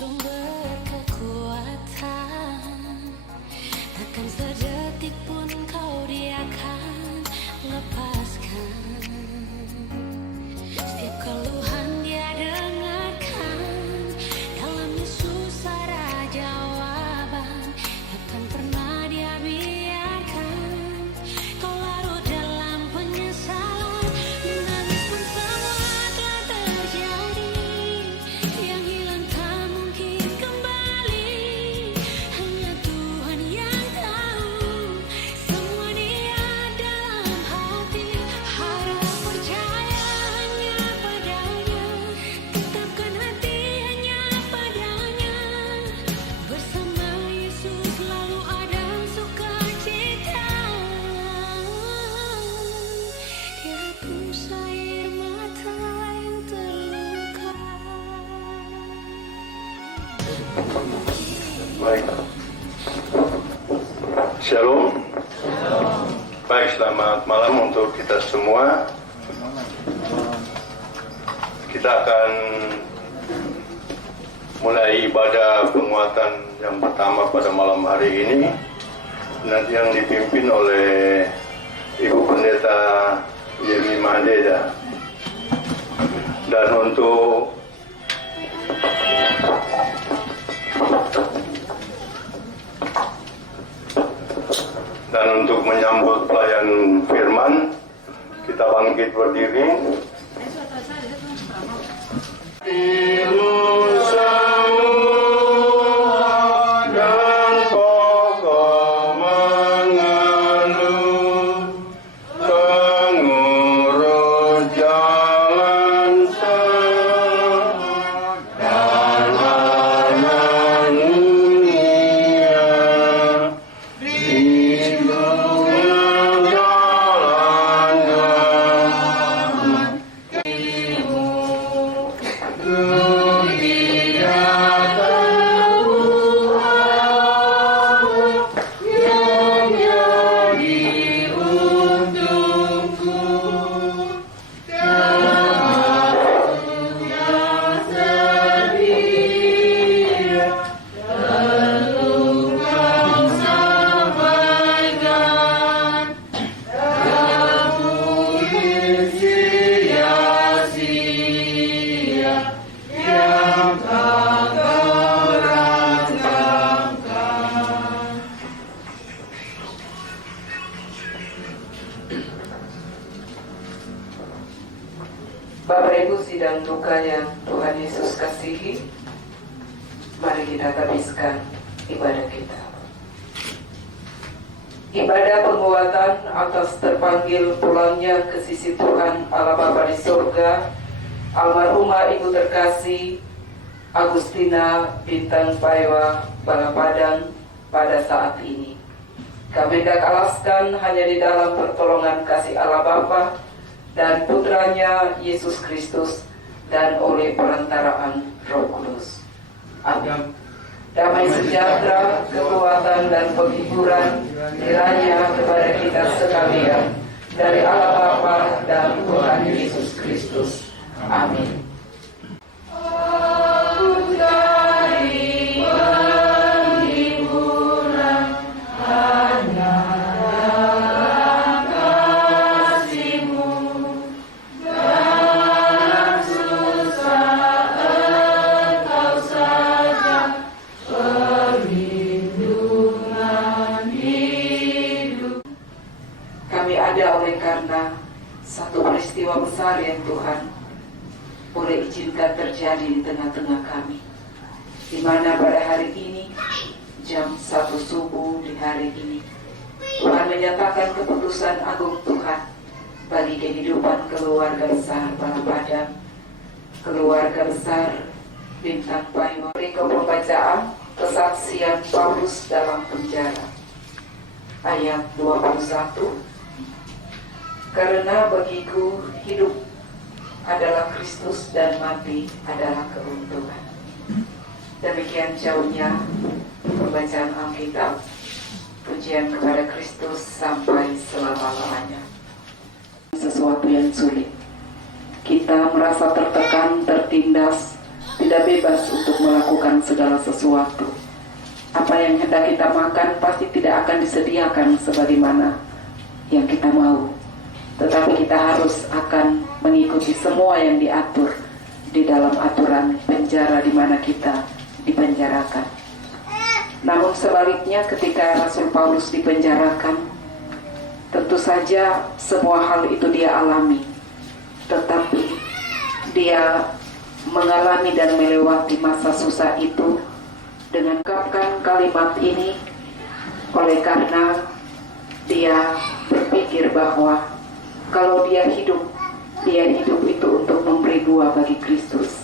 sumber kekuatan. Takkan sedetik pun kau dia akan lepaskan. Setiap keluhan dia dengarkan. Dalam Yesus ada jawaban. Takkan pernah dia biarkan kau larut dalam penyesalan. Menangis pun semua telah terjadi. Yang hilang tak mungkin kembali. Hanya Tuhan yang tahu semua dia dalam hati. Harap percaya hanya padanya. Tetapkan hati hanya padanya. Bersama Yesus selalu ada sukacita. Dia hapus air mata yang terluka. Baik. Shalom. Baik, selamat malam untuk kita semua. Kita akan mulai ibadah penguatan yang pertama pada malam hari ini, nanti yang dipimpin oleh Ibu Pendeta Yemi Mandeda. Dan untuk menyambut pelayan firman, kita bangkit berdiri. Dan pokok mengeluh, pengurus jalan dan anak dunia, hidupnya jalan Bapak Ibu sidang duka yang Tuhan Yesus kasihi, mari kita habiskan ibadah kita. Ibadah penguatan atas terpanggil pulangnya ke sisi Tuhan Allah Bapa di surga, almarhumah Ibu terkasih Agustina Bintang Paiwa Balapadang pada saat ini. Kami hendak alaskan hanya di dalam pertolongan kasih Allah Bapa dan putranya Yesus Kristus dan oleh perantaraan Roh Kudus. Amin. Damai sejahtera, kekuatan dan penghiburan kiranya kepada kita sekalian dari Allah Bapa dan Tuhan Yesus Kristus. Amin. Karena satu peristiwa besar yang Tuhan boleh izinkan terjadi di tengah-tengah kami, di mana pada hari ini jam 1 subuh di hari ini Tuhan menyatakan keputusan agung Tuhan bagi kehidupan keluarga besar Balapadang, keluarga besar Bintang Paiwa. Berikut pembacaan kesaksian Paulus dalam penjara, ayat 21. Karena bagiku hidup adalah Kristus dan mati adalah keuntungan. Demikian jauhnya pembacaan Alkitab. Pujian kepada Kristus sampai selama-lamanya. Sesuatu yang sulit. Kita merasa tertekan, tertindas, tidak bebas untuk melakukan segala sesuatu. Apa yang hendak kita makan pasti tidak akan disediakan sebagaimana yang kita mau. Tetapi kita harus akan mengikuti semua yang diatur di dalam aturan penjara di mana kita dipenjarakan. Namun sebaliknya ketika Rasul Paulus dipenjarakan, tentu saja semua hal itu dia alami. Tetapi dia mengalami dan melewati masa susah itu dengan mengungkapkan kalimat ini oleh karena dia berpikir bahwa kalau dia hidup itu untuk memberi buah bagi Kristus.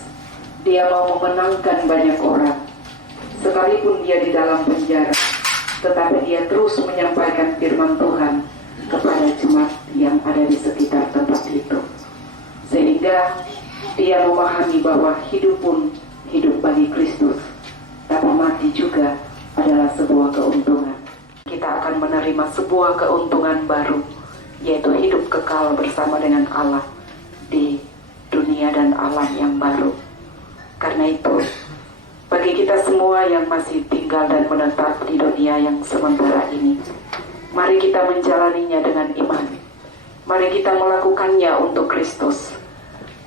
Dia mau memenangkan banyak orang. Sekalipun dia di dalam penjara, tetapi dia terus menyampaikan firman Tuhan kepada jemaat yang ada di sekitar tempat itu. Sehingga dia memahami bahwa hidup pun hidup bagi Kristus, tapi mati juga adalah sebuah keuntungan. Kita akan menerima sebuah keuntungan baru, yaitu hidup kekal bersama dengan Allah di dunia dan alam yang baru. Karena itu, bagi kita semua yang masih tinggal dan menetap di dunia yang sementara ini, mari kita menjalaninya dengan iman. Mari kita melakukannya untuk Kristus.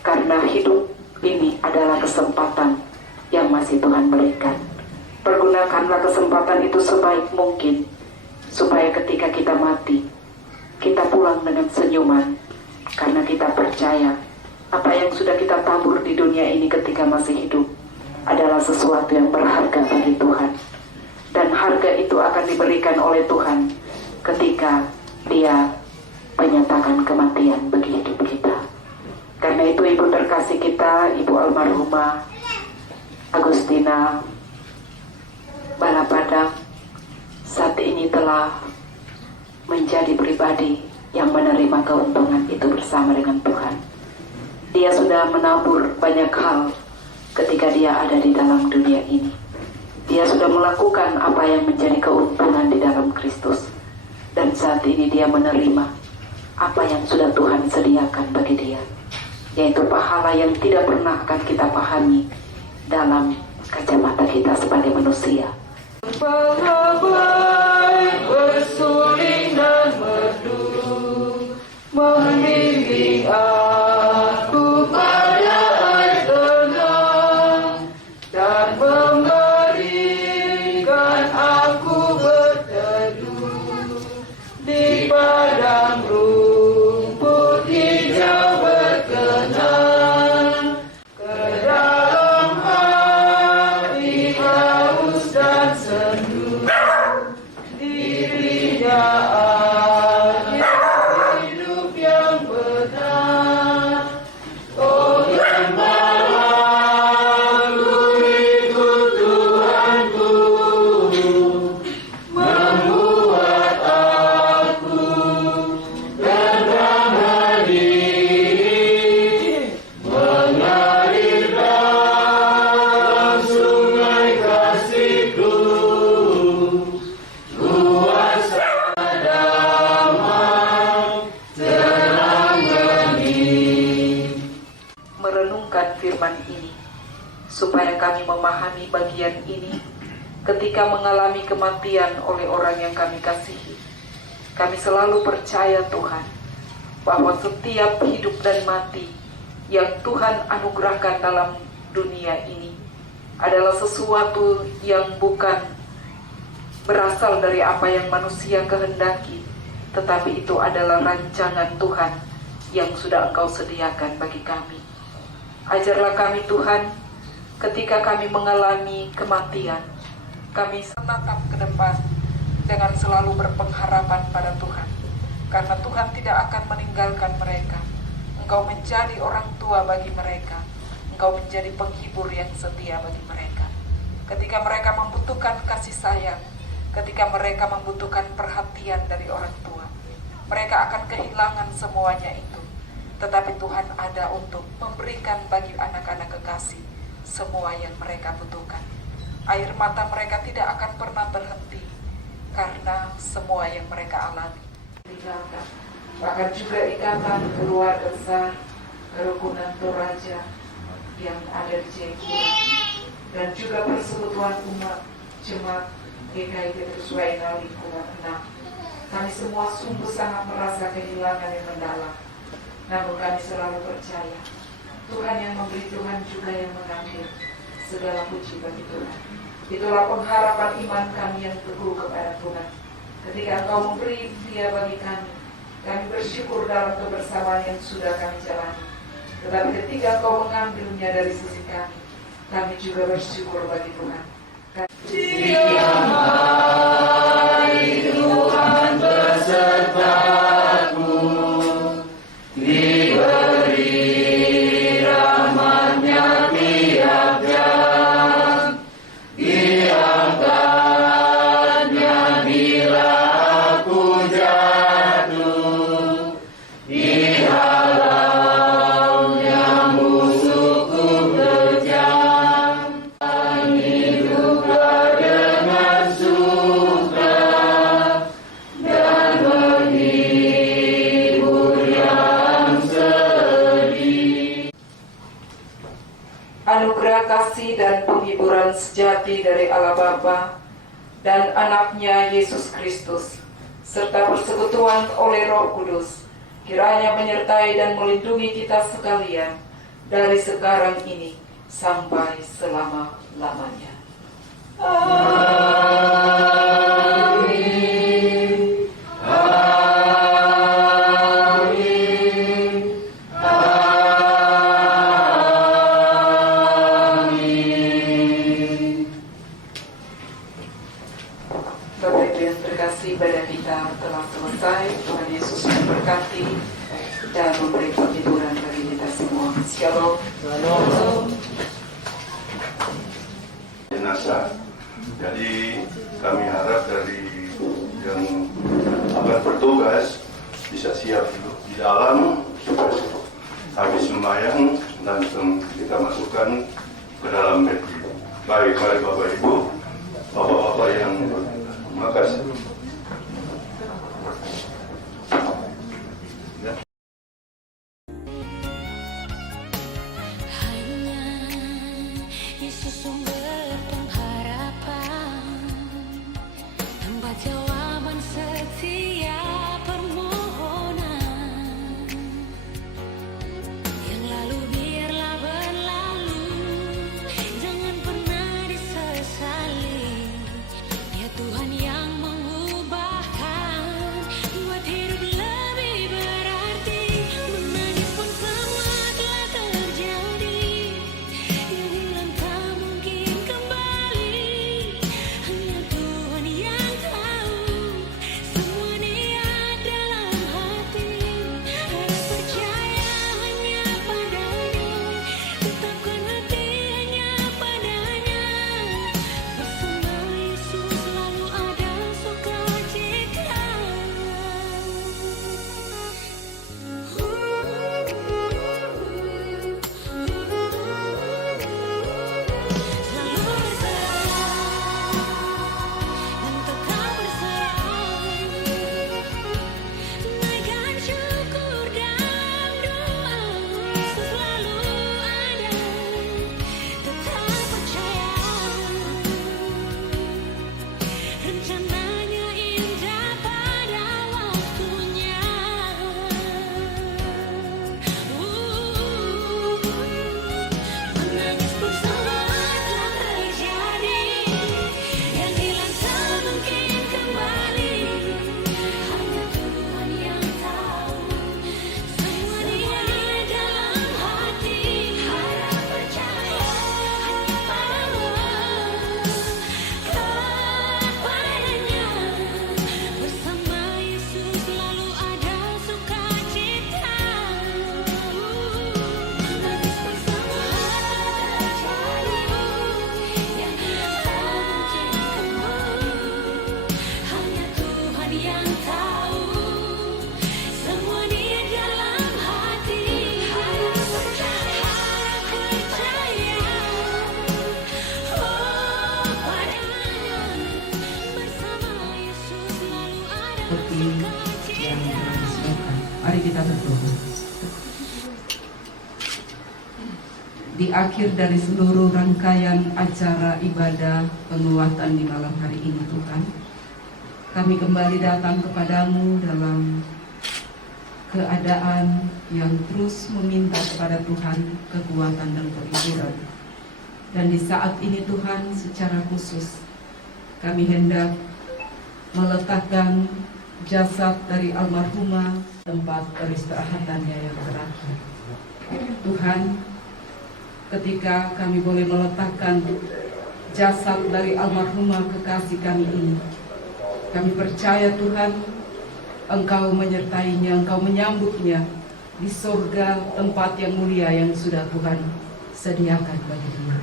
Karena hidup ini adalah kesempatan yang masih Tuhan berikan. Pergunakanlah kesempatan itu sebaik mungkin, supaya ketika kita mati, kita pulang dengan senyuman, karena kita percaya apa yang sudah kita tabur di dunia ini ketika masih hidup adalah sesuatu yang berharga bagi Tuhan. Dan harga itu akan diberikan oleh Tuhan ketika Dia menyatakan kematian bagi hidup kita. Karena itu ibu terkasih kita, Ibu almarhumah Agustina Balapadang saat ini telah menjadi pribadi yang menerima keuntungan itu bersama dengan Tuhan. Dia sudah menabur banyak hal ketika dia ada di dalam dunia ini. Dia sudah melakukan apa yang menjadi keuntungan di dalam Kristus. Dan saat ini dia menerima apa yang sudah Tuhan sediakan bagi dia, yaitu pahala yang tidak pernah akan kita pahami dalam kacamata kita sebagai manusia. Bersuling dan merdu membimbing aku pada air tenang dan memberikan aku berteduh di padang rumput hijau berkenan. Ke dalam hati haus dan sendu, dirinya ada hidup yang benar. Oh gembala, ku ikut Tuhanku, membuat aku rendah diri, mengalir dalam sungai kasih-Ku. Kuasa damai terang bening. Merenungkan firman ini, supaya kami memahami bagian ini ketika mengalami kematian oleh orang yang kami kasihi. Kami selalu percaya Tuhan, bahwa setiap hidup dan mati yang Tuhan anugerahkan dalam dunia ini adalah sesuatu yang bukan berasal dari apa yang manusia kehendaki, tetapi itu adalah rancangan Tuhan yang sudah Engkau sediakan bagi kami. Ajarlah kami Tuhan, ketika kami mengalami kematian, kami menatap ke depan dengan selalu berpengharapan pada Tuhan. Karena Tuhan tidak akan meninggalkan mereka. Engkau menjadi orang tua bagi mereka. Engkau menjadi penghibur yang setia bagi mereka. Ketika mereka membutuhkan kasih sayang, ketika mereka membutuhkan perhatian dari orang tua, mereka akan kehilangan semuanya itu. Tetapi Tuhan ada untuk memberikan bagi anak-anak kekasih semua yang mereka butuhkan. Air mata mereka tidak akan pernah berhenti karena semua yang mereka alami tinggalkan. Bahkan juga ikatan keluarga besar, kerukunan Toraja, yang ada di Jayapura, dan juga persekutuan umat jemaat GKI Petrus Wainal lingkungan 6. Kami semua sungguh sangat merasa kehilangan yang mendalam. Namun kami selalu percaya Tuhan yang memberi, Tuhan juga yang mengambil. Segala puji bagi Tuhan. Itulah pengharapan iman kami yang teguh kepada Tuhan. Ketika Engkau memberi Dia bagi kami bersyukur dalam kebersamaan yang sudah kami jalani. Tetapi ketika Engkau mengambilnya dari sisi kami juga bersyukur bagi Tuhan. Tiap hari Tuhan besertaku, diberi rahmat-Nya tiap jam, diangkat-Nya bila aku jatuh, dihalau-Nya musuhku kejam. Hiduplah dengan suka dan menghibur yang sedih. Anugerah kasih dan penghiburan sejati dari Allah Bapa dan anaknya Yesus Kristus, serta persekutuan oleh Roh Kudus, kiranya menyertai dan melindungi kita sekalian dari sekarang ini sampai selama-lamanya. Amin. Amin. Amin. Bapak Ibu yang terkasih, ibadah kita telah selesai. Tuhan Yesus memberkati dan memberi penghiburan bagi kita semua. Shalom. Shalom. Jenazah. Jadi kami harap dari yang akan bertugas bisa siap dulu di dalam supaya habis sembahyang langsung kita masukkan ke dalam peti. Baik, mari Bapak Ibu, Bapak-bapak yang terima kasih. Hanya Yesus sumber pengharapan, tempat jawaban setiap permohonan. Yang lalu biarlah berlalu, jangan pernah disesali. Ya Tuhan yang mengubahkan, buat hidup lebih berarti. Menangis pun semua telah terjadi, yang hilang tak mungkin di akhir dari seluruh rangkaian acara ibadah penguatan di malam hari ini Tuhan, kami kembali datang kepadamu dalam keadaan yang terus meminta kepada Tuhan kekuatan dan kehiburan. Dan di saat ini Tuhan, secara khusus kami hendak meletakkan jasad dari almarhumah tempat peristirahatannya yang terakhir. Tuhan, ketika kami boleh meletakkan jasad dari almarhumah kekasih kami ini, kami percaya Tuhan, Engkau menyertainya, Engkau menyambutnya di surga, tempat yang mulia yang sudah Tuhan sediakan bagi dia.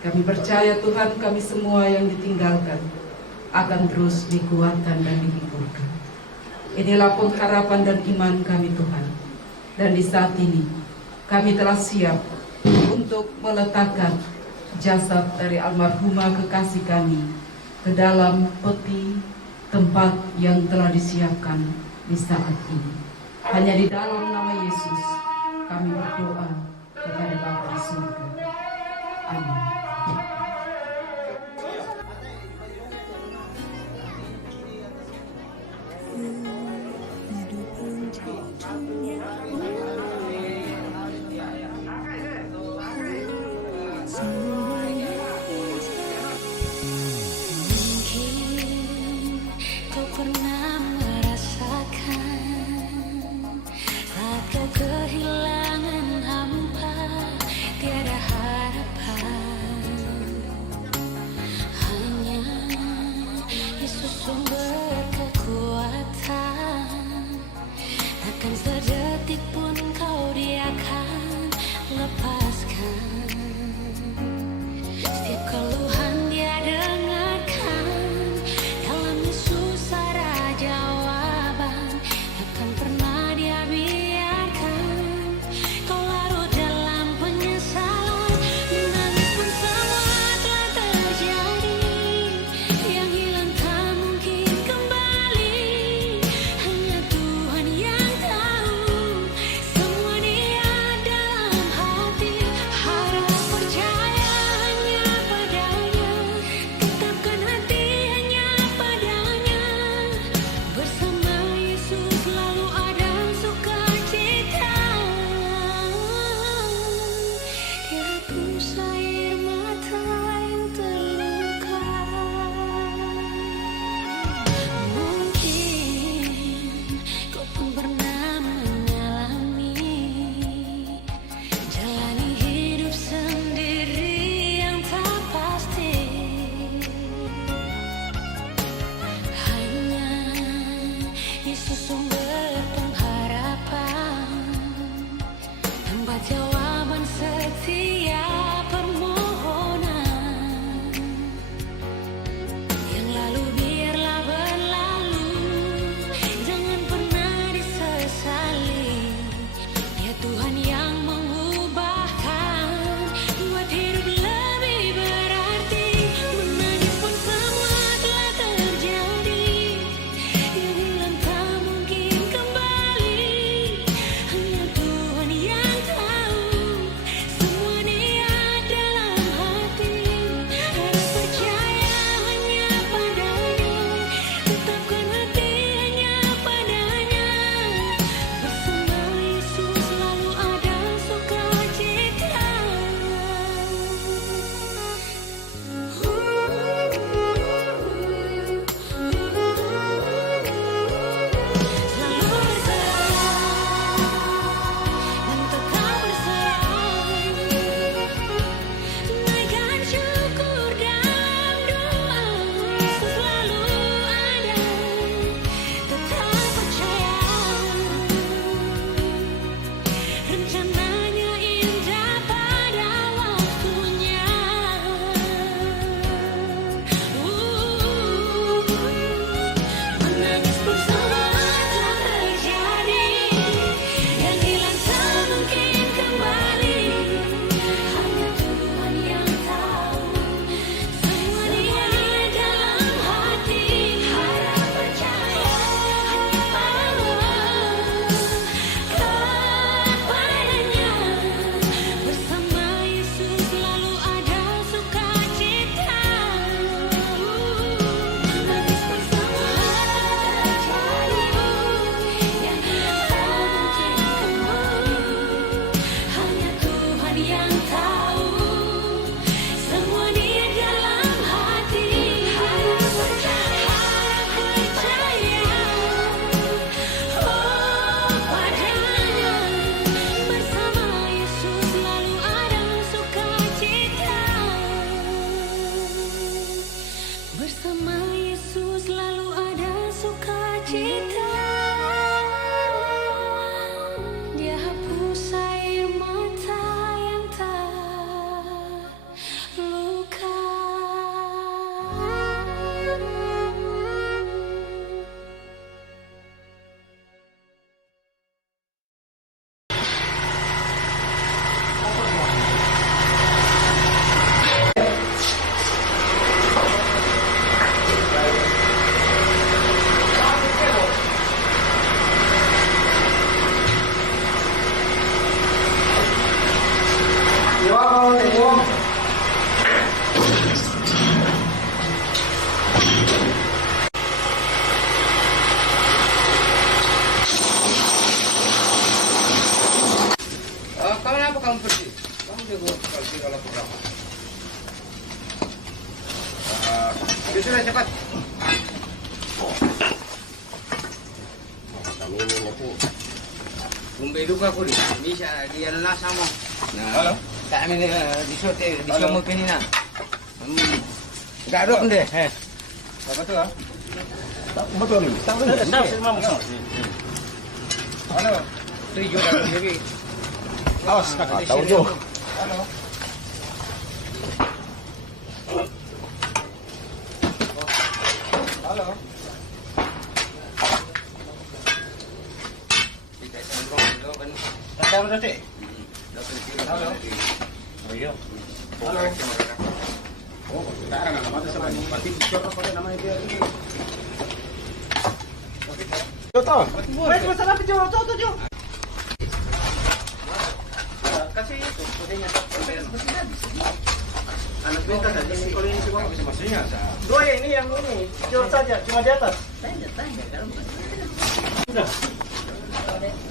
Kami percaya Tuhan, kami semua yang ditinggalkan akan terus dikuatkan dan dihiburkan. Inilah pengharapan dan iman kami Tuhan. Dan di saat ini kami telah siap untuk meletakkan jasad dari almarhumah kekasih kami ke dalam peti tempat yang telah disiapkan di saat ini. Hanya di dalam nama Yesus kami berdoa kepada Bapa di surga. Amin. Mungkin kau pernah merasakan saat kau kehilangan hampa, tiada harapan. Sudah cepat. Kumbe duka ko rin. Bisa di ano na sa mo. Halo. Kami di sote di mo pinina. Gado kunde. Apa tuh? Betul nih. Halo. Tujuh dah lagi. Awas kakak. Tahu jo. Halo. Halo. Halo. Halo. Iya. Halo. Oh, sekarang nama itu sama ini. Pasti siapa pada namanya dia ini. Tuh. Wes masalah tuh. Kasih itu, kodenya anak beta tadi si kalau ini semua bisa masuknya. Dua ini yang ini, jual saja, cuma di atas. Tanya. Sudah.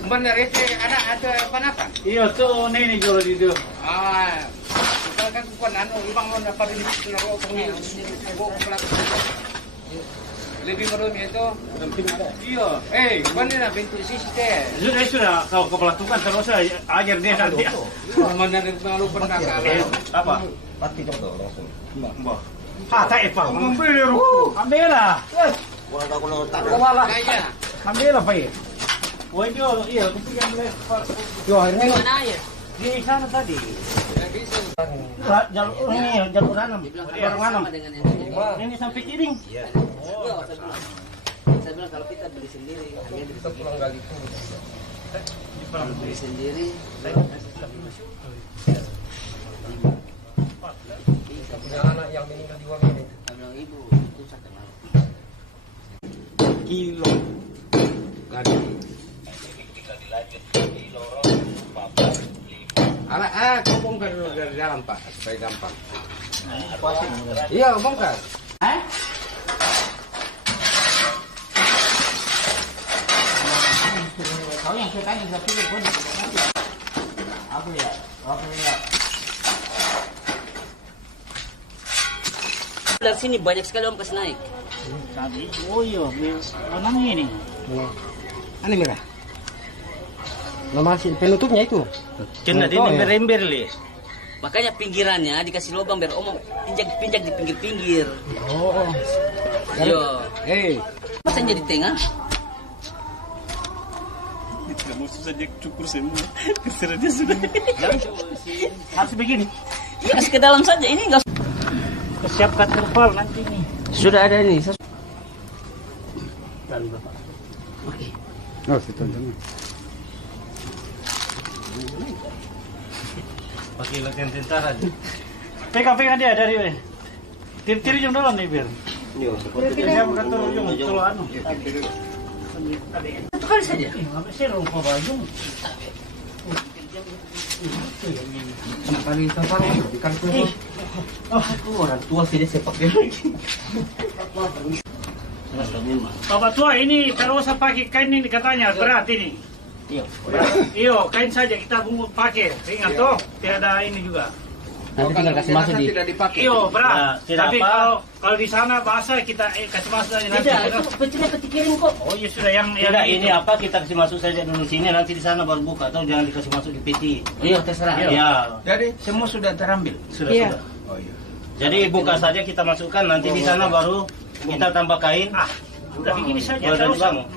Benar itu ada apa? Iya tuh ini jual di itu. Kalau kan bukan ibang mau dapat ini naruh pengnya. Lebih merumnya itu. Iya. Benar bentuk sisi teh. Sudah kau pelatukan terus ajar dia nanti. Mana terlalu pendekatan. Apa? Pati contoh langsung. Mbah. Tak apa. Ambil ambil lah. Wah, tak kalau tak. Ambil lah, Pak. Wah, iya, mesti ambil. Yo, ini mana ya? Di sana tadi. Jalur anam. Ini sampai kiring. Iya. Oh, saya bilang kalau kita beli sendiri, hanya kita pulang kali itu. Beli sendiri. Punya anak yang meninggal di Wangi ini. Bilang ibu itu sakit kilo. Kali. Kau bongkar dulu dari dalam Pak, supaya gampang. Iya, bongkar. Kau yang saya tanya, saya pilih pun. Apa ya? Dari sini banyak sekali om kasih naik. Tadi, oh iya, warnanya ini. Ini merah. Nama penutupnya itu. Kena dia ember-ember li. Makanya pinggirannya dikasih lubang biar om pinjak di pinggir-pinggir. Oh. Yo. Masa jadi tengah? Kamu susah dia cukur semua. Terserah dia sudah. Harus begini. Ya kasih ke dalam saja ini enggak. Siapkan terpal nanti nih. Sudah ada ini. Tali Bapak. Oke. Oh, situ aja. Pakai latihan tentara aja. Pegang dia dari tir jom dalam nih biar. Iya, Dia bukan turun anu. Satu kali saja. Apa sih rumput baju? Kenapa nih tempel di kantor? Aku orang tua sini sepak dia lagi. Bapak tua ini kalau usah pakai kain ini katanya berat ini. Iya, kain saja kita pakai. Ingat toh, tidak ada ini juga. Nanti tinggal kasih masuk di. Tidak dipakai. Iya, berat. Tidak Tapi apa. kalau di sana bahasa kita kasih masuk aja nanti. Tidak, itu pecinnya ketikirim kok. Oh iya sudah yang Tidak, ini itu. apa kita kasih masuk saja dulu sini, nanti di sana baru buka, atau jangan dikasih masuk di peti. Iya, terserah. Ya, Jadi semua sudah terambil. sudah. Oh iya. Jadi buka saja kita masukkan, nanti di sana baru kita tambah kain. Udah begini saja Boleh terus. dibangun.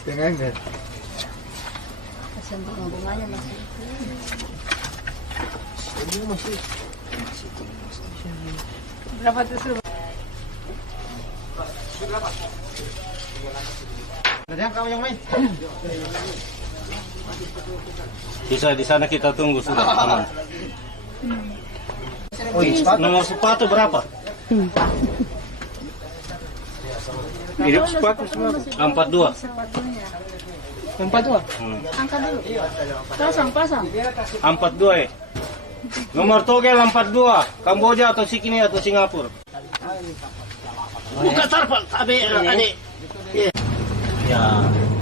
Setengah enggak. Berapa tusuk? Ada yang kamu yang main? Bisa di sana kita tunggu sudah aman. Oh iya, sepatu. Nomor sepatu berapa? Hidup sepatu semua. 42. Empat dua. Angkat dulu. Pasang. 42 ya. Nomor togel 42. Kamboja atau Sikini atau Singapura. Buka tarpal, adik. Ya.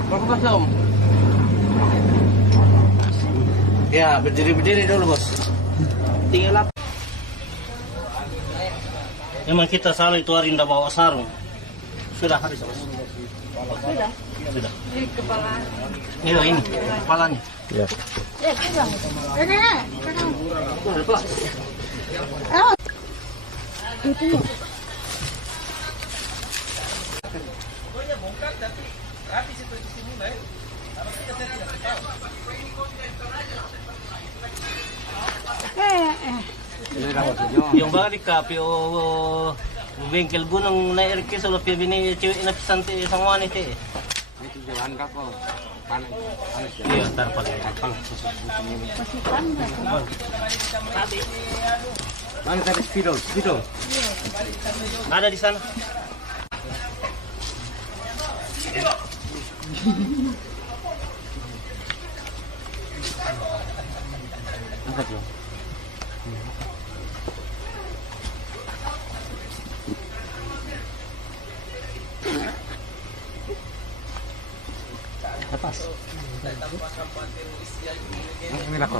Berapa pasang om? Ya, berdiri dulu bos. Tinggal apa? Memang kita salah itu hari tidak bawa sarung. Sudah habis. Sudah. Sudah. Di kepala. Iya ini kepalanya. Pegang. Pegang. Itu. Yung balik ka, pero bengkel gunung na irkis ulo pia bini cewek na pisante isang wanit eh. Itu jalan kako. Panas. Iya, tar pala. Pasukan nggak? Mana tadi spidol? Ada di sana. Angkat lo. Lepas. Ini lah kok.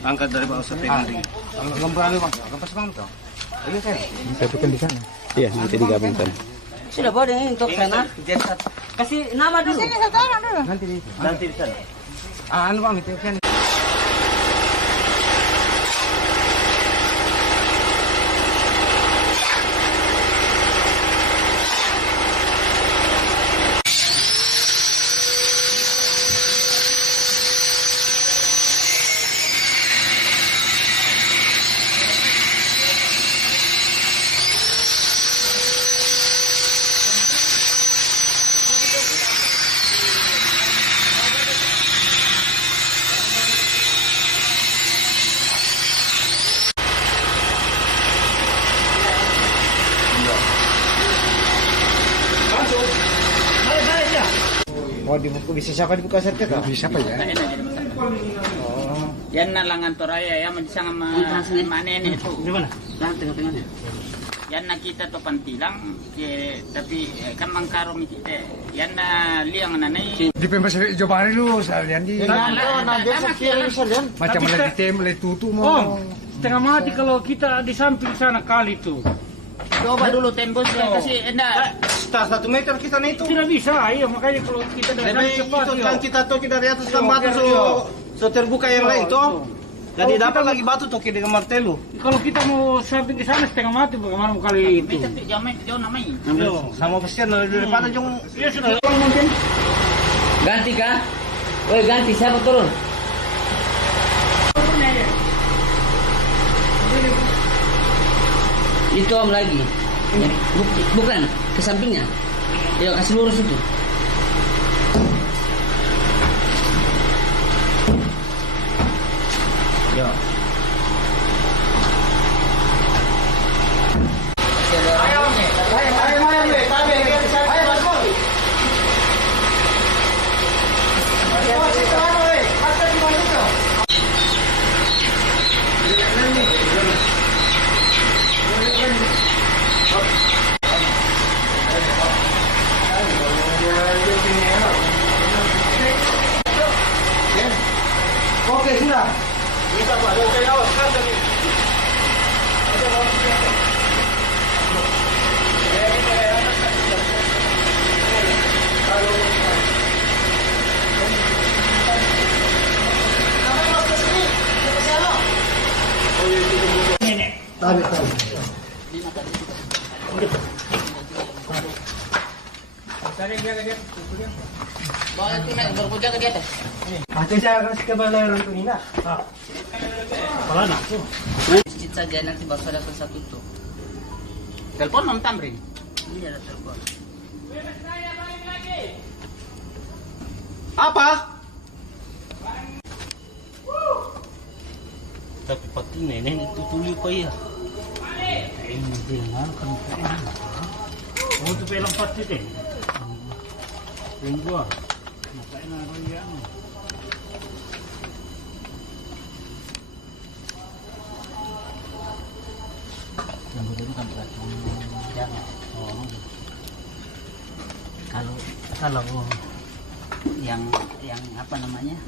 Angkat dari bawah sampai tinggi. Lembaran bang, lepas bang tuh. Ini kan. Satukan di sana. Iya, nanti digabungkan. Sudah bawa dengan untuk sana. Kasih nama dulu. Sini satu orang dulu. Nanti di sana. Anu bang itu kan. Oh, bisa siapa dibuka serket? Bisa apa ya? Yan na lang ang toraya, yan magsang manen itu. Di mana? Tengah-tengahnya. Yan nakita to pantilang, tapi kan mangkaro mi kita. Yan na liang nanay. Di pembas coba lu salian di. Macam lagi tem, lagi tutu mau. Oh, setengah mati kalau kita di samping sana kali tuh. Coba dulu tembus ya, kasi enggak. Setelah 1 meter kita na itu. Tidak bisa, iya makanya kalau kita dari Jadi cepat. itu iya. kan kita toki dari atas kan batu so terbuka yang lain toh. Jadi dapat lagi batu toki dengan martelo. Kalau kita mau samping ke sana setengah mati bagaimana mau kali itu? Tapi jauh namanya. Yo, sama pasien daripada jong. Iya sudah. Ganti kah? Woi ganti siapa turun? Itu om lagi. Bukan ke sampingnya. Ayo kasih lurus itu. Yo. Oke, sudah. Bisa Pak, saya awas kan tadi. Bawa itu naik berkuda ke di atas. Ate saya kasih ke balaran tuh ini. Kepala nak tuh. Sedikit saja nanti baru ada satu tuh. Telepon Om Tamrin. Ini ada telepon. Apa? Tapi pati nenek itu tuli pa ya. Ini dia kan. Oh tu pelang pati deh. Yang gua. Makain apa ya? Yang dulu kan jangan. Oh. Kalau yang apa namanya?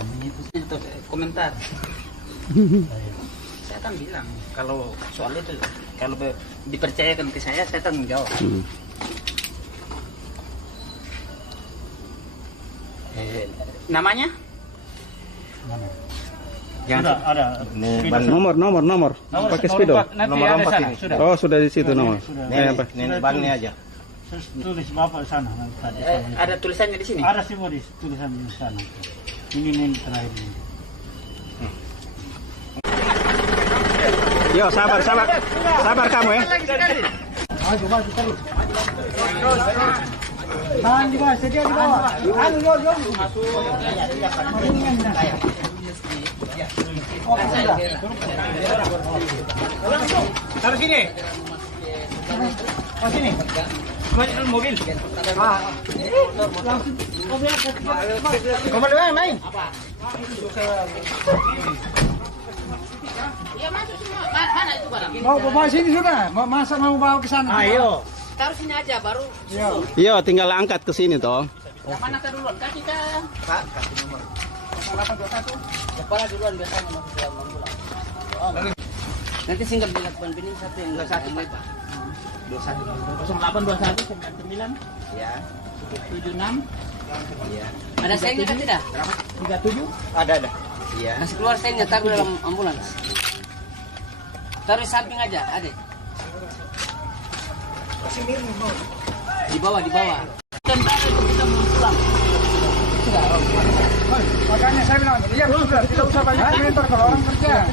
Namanya itu komentar. saya akan bilang kalau soal itu, kalau dipercayakan ke saya akan menjawab. Namanya? Sudah ada. Nomor. Pakai speedo. Nomor 4 ini. Sudah. Oh, sudah di situ nomor. Sudah. Nenek bannya aja. Tulis bapak sana. Tadi. Ada tulisannya di sini? Ada semua di tulisan di sana. Ini terakhir ini. Yo, sabar kamu ya. Maju terus. Tahan di bawah, sedia di bawah. Yo. Taruh sini. Oh sini. Mobil. Langsung. Komando main. Iya masuk semua. Mana itu barang? Mau bawa sini sudah. Masa mau bawa ke sana? Ayo. Taruh sini aja baru. Iya, tinggal angkat ke sini toh. Yang mana duluan? Kasih ke Pak, kasih nomor. 0821. Kepala duluan biasanya masuk dalam ambulan. Nanti singgah di lakban bini satu yang 21 Pak. 0821 99 ya 76 ya. Ada sayangnya kan tidak? 37? Ada. Iya. Masih keluar sayangnya taruh dalam ambulans. Taruh di samping aja, adek. Di bawah. Tentara itu kita mau pulang. Sudah. Makanya saya bilang, iya sudah, tidak usah banyak komentar kalau orang kerja.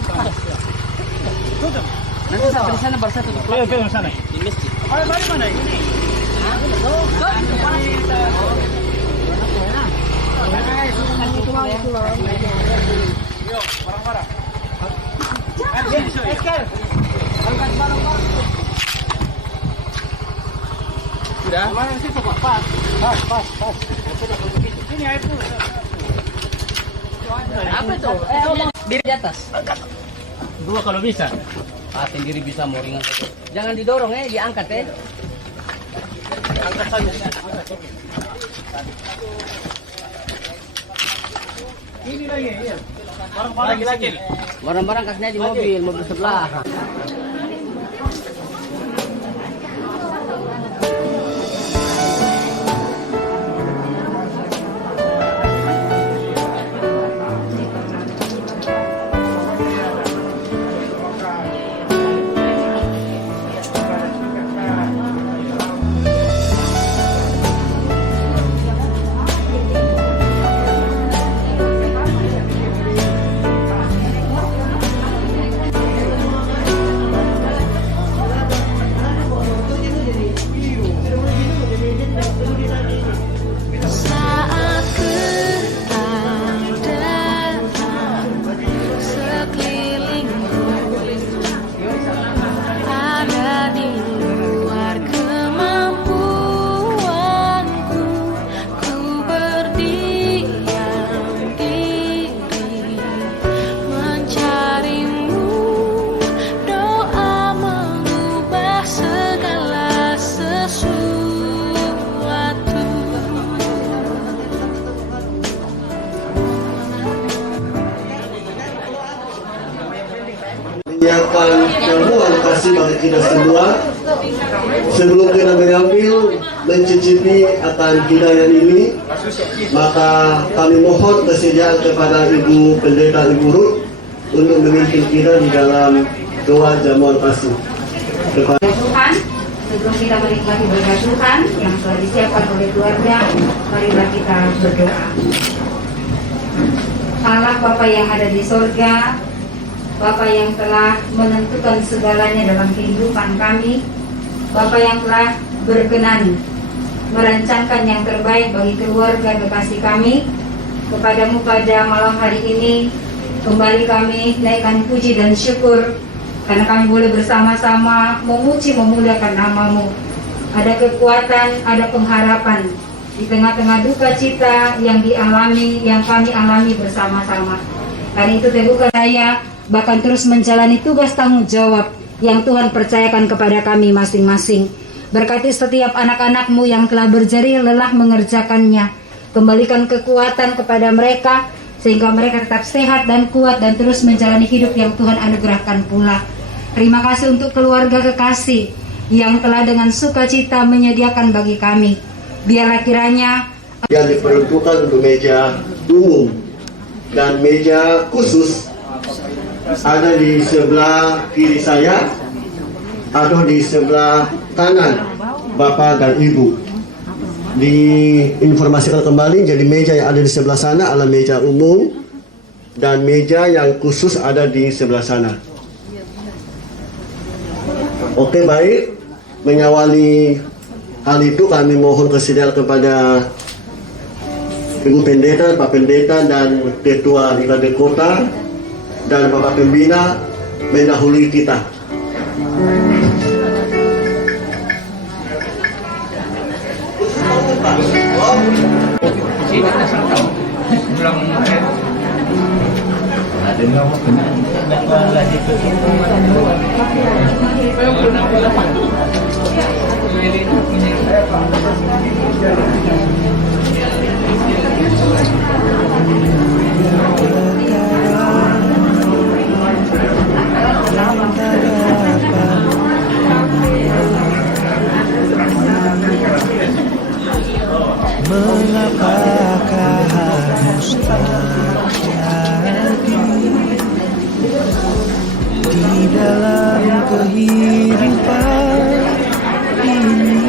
Nanti sampai di sana baru satu. Ke sana. Di masjid. Balik mana ini? Yo, barang-barang. Sudah. Mana yang situ, Pak? Pas. Ini air dulu. Apa itu? Diri di atas. Dua kalau bisa. Sendiri bisa mau ringan saja. Jangan didorong diangkat Angkat saja. Ini lagi, iya. Barang-barang lagi. Barang-barang kasihnya di mobil sebelah. Saat keadaan sekelilingku ada di luar kemampuanku, ku berdiam diri mencarimu. Doa mengubah segala sesuatu. Menyiapkan jamuan kasih bagi kita semua. Sebelum kita mengambil mencicipi akan hidangan ini, maka kami mohon kesediaan kepada Ibu Pendeta Ibu Ruth untuk memimpin kita di dalam doa jamuan kasih. Tuhan, sebelum kita menikmati berkat Tuhan yang telah disiapkan oleh keluarga, marilah kita berdoa. Allah Bapa yang ada di sorga, Bapa yang telah menentukan segalanya dalam kehidupan kami, Bapa yang telah berkenan merancangkan yang terbaik bagi keluarga kekasih kami, kepadamu pada malam hari ini kembali kami naikkan puji dan syukur karena kami boleh bersama-sama memuji memuliakan nama-Mu. Ada kekuatan, ada pengharapan di tengah-tengah duka cita yang kami alami bersama-sama. Karena itu teguhkan saya bahkan terus menjalani tugas tanggung jawab yang Tuhan percayakan kepada kami masing-masing. Berkati setiap anak-anak-Mu yang telah berjerih lelah mengerjakannya. Kembalikan kekuatan kepada mereka sehingga mereka tetap sehat dan kuat dan terus menjalani hidup yang Tuhan anugerahkan pula. Terima kasih untuk keluarga kekasih yang telah dengan sukacita menyediakan bagi kami. Biarlah kiranya yang diperuntukkan untuk meja umum dan meja khusus ada di sebelah kiri saya atau di sebelah kanan Bapak dan Ibu. Diinformasikan kembali, jadi meja yang ada di sebelah sana adalah meja umum dan meja yang khusus ada di sebelah sana. Oke, baik. Mengawali hal itu kami mohon kesediaan kepada Ibu Pendeta, Pak Pendeta dan Ketua Diklat Kota dan Bapak Pembina mendahului kita. Mengapakah harus terjadi di dalam kehidupan ini?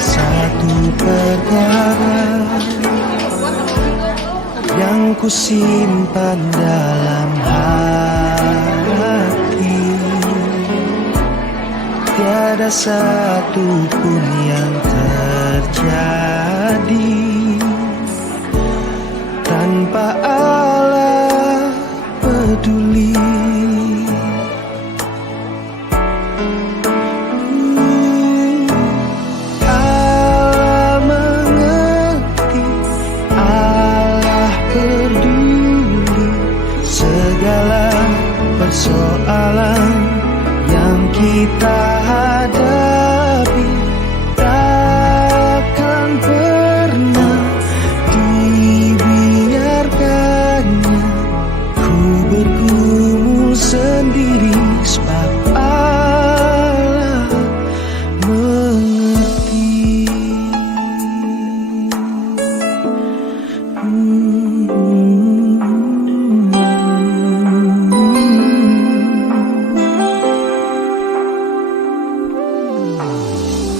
Satu perkara yang kusimpan dalam hati, tiada satu pun yang terjadi tanpa Allah peduli. Allah mengerti, Allah peduli segala persoalan yang kita hadapi. Takkan pernah dibiarkannya ku bergumul sendiri, sebab Allah mengerti.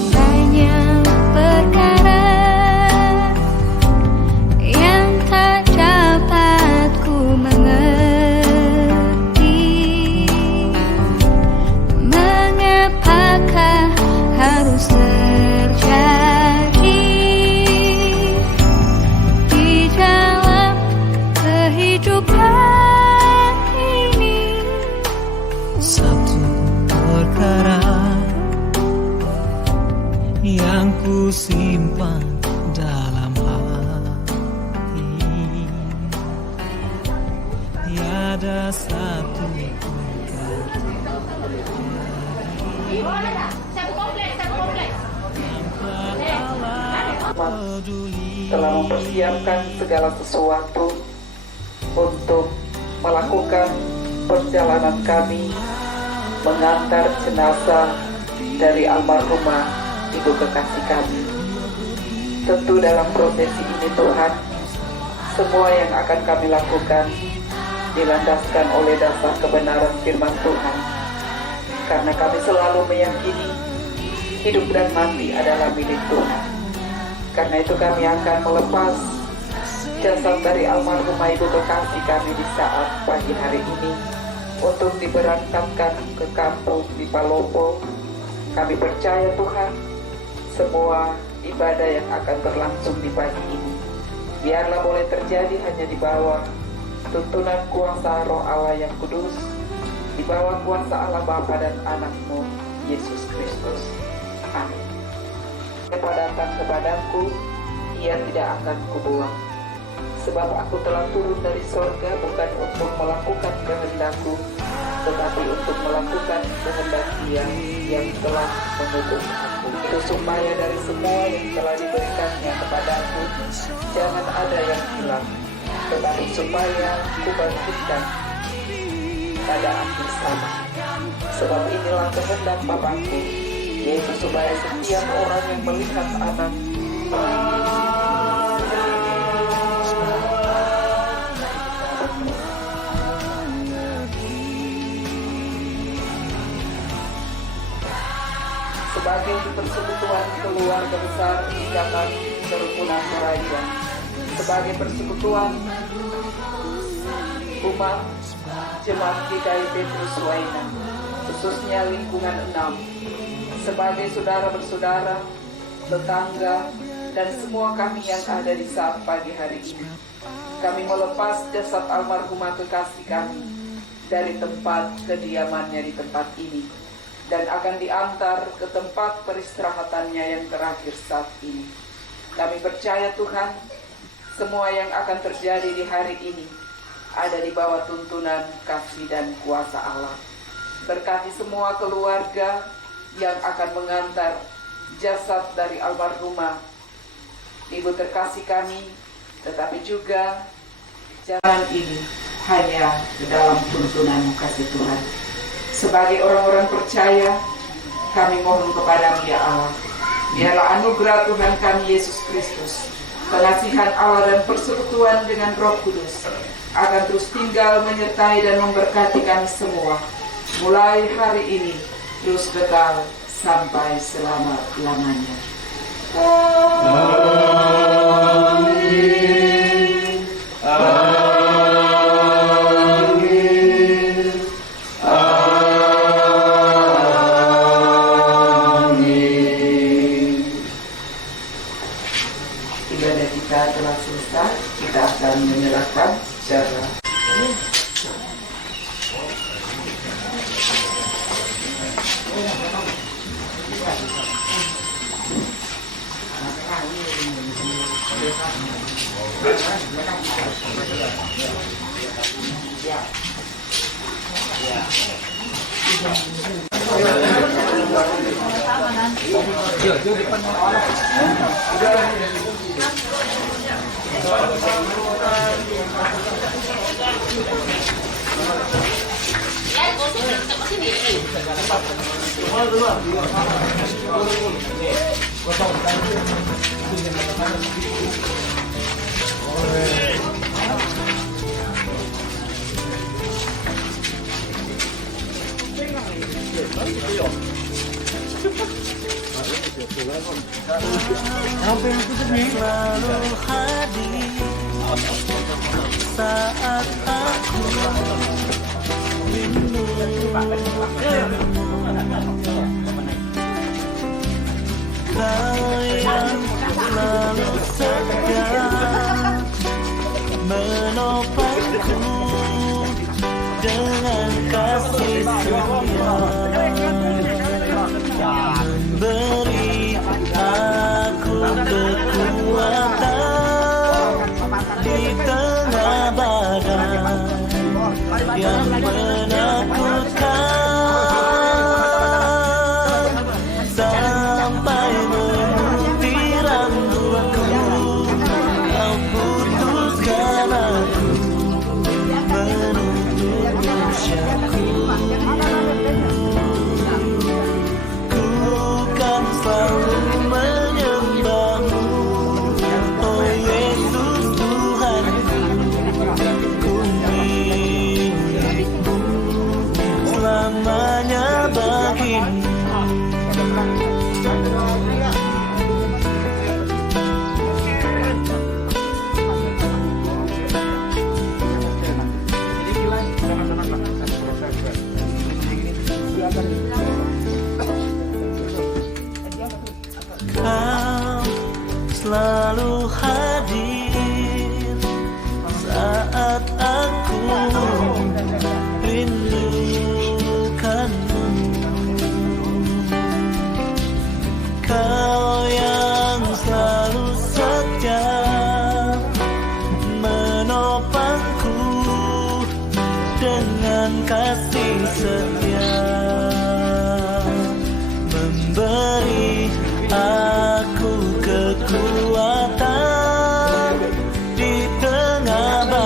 Banyak perkara yang tak dapat ku mengerti. Mengapakah harus terjadi di dalam kehidupan ini? Satu perkara yang ku simpan dalam hati, tiada satu pun telah mempersiapkan segala sesuatu untuk melakukan perjalanan kami mengantar jenazah dari almarhumah Ibu kekasih kami. Tentu dalam prosesi ini Tuhan, semua yang akan kami lakukan dilandaskan oleh dasar kebenaran firman Tuhan. Karena kami selalu meyakini hidup dan mati adalah milik Tuhan. Karena itu kami akan melepas jasad dari almarhumah Ibu kekasih kami di saat pagi hari ini untuk diberangkatkan ke kampung di Palopo. Kami percaya Tuhan, semua ibadah yang akan berlangsung di pagi ini biarlah boleh terjadi hanya di bawah tuntunan kuasa Roh Allah yang kudus, di bawah kuasa Allah Bapa dan Anak-Mu Yesus Kristus. Amin. Siapa datang kepadaku, ia tidak akan kubuang. Sebab aku telah turun dari sorga bukan untuk melakukan kehendakku, tetapi untuk melakukan kehendak Dia yang telah mengutus aku. Itu supaya dari semua yang telah diberikannya kepadaku, jangan ada yang hilang, tetapi supaya kubangkitkan pada akhir zaman. Sebab inilah kehendak Bapakku, yaitu supaya setiap orang yang melihat Anak sebagai persekutuan keluarga besar ikatan kerukunan kerajaan, sebagai persekutuan umat jemaat GKI Petrus Waina, khususnya lingkungan 6, sebagai saudara bersaudara, tetangga, dan semua kami yang ada di saat pagi hari ini. Kami melepas jasad almarhumah kekasih kami dari tempat kediamannya di tempat ini, dan akan diantar ke tempat peristirahatannya yang terakhir saat ini. Kami percaya Tuhan, semua yang akan terjadi di hari ini ada di bawah tuntunan kasih dan kuasa Allah. Berkati semua keluarga yang akan mengantar jasad dari almarhumah ibu terkasih kami, tetapi juga jalan ini hanya di dalam tuntunan kasih Tuhan. Sebagai orang-orang percaya, kami mohon kepadamu ya Allah, biarlah anugerah Tuhan kami Yesus Kristus, pengasihan Allah dan persekutuan dengan Roh Kudus akan terus tinggal menyertai dan memberkati kami semua, mulai hari ini terus kekal sampai selama-lamanya. Amin. Amin. Amin. Ibadah kita telah selesai, kita akan menyerahkan secara selalu hadir saat aku rindukan. Kau yang selalu setia menopangku dengan kasih setia, beri aku kekuatan di tengah badai yang menakutkan, sampai memutih rambutku kau putuskan aku menutup usiaku. Ku kan selalu menyembahmu, oh Yesus Tuhanku. Ku milikmu selamanya bagimu. Kau selalu hadir saat aku rindukanmu. Kau yang selalu setia menopangku dengan kasih setia, memberi aku kekuatan di tengah badai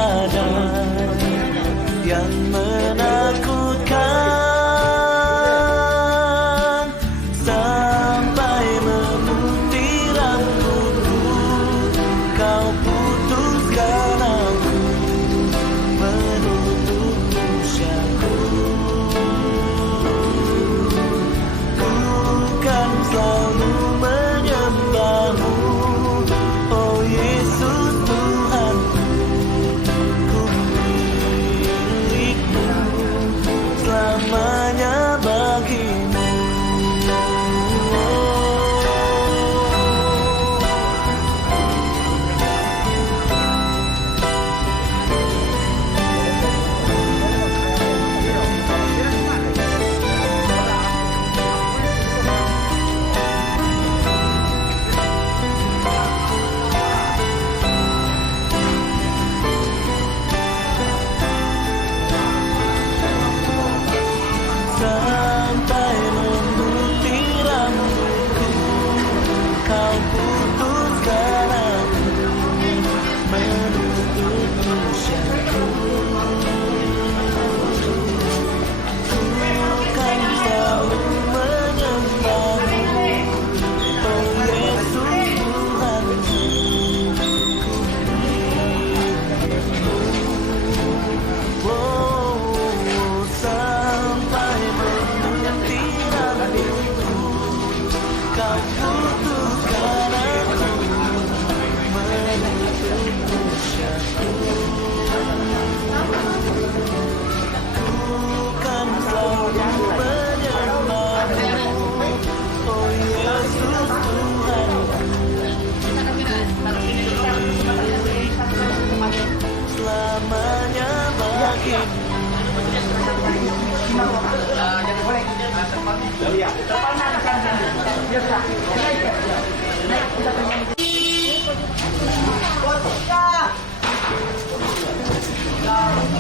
yang menakutkan, sampai memutih rambutku, kau putuskan aku menutup usiaku. Ku kan selalu menyembahmu, oh Yesus Tuhanku. Ku milikmu, selamanya bagimu. Sampai memutih rambutku, kau putuskan aku menutup usiaku. Ku kan selalu menyembahmu, oh Yesus Tuhanku. Oh, sampai memutih rambutku, kau putuskan aku menutup usiaku. Ku kan selalu menyembahmu, oh Yesus Tuhanku. Selamanya bagimu. Kita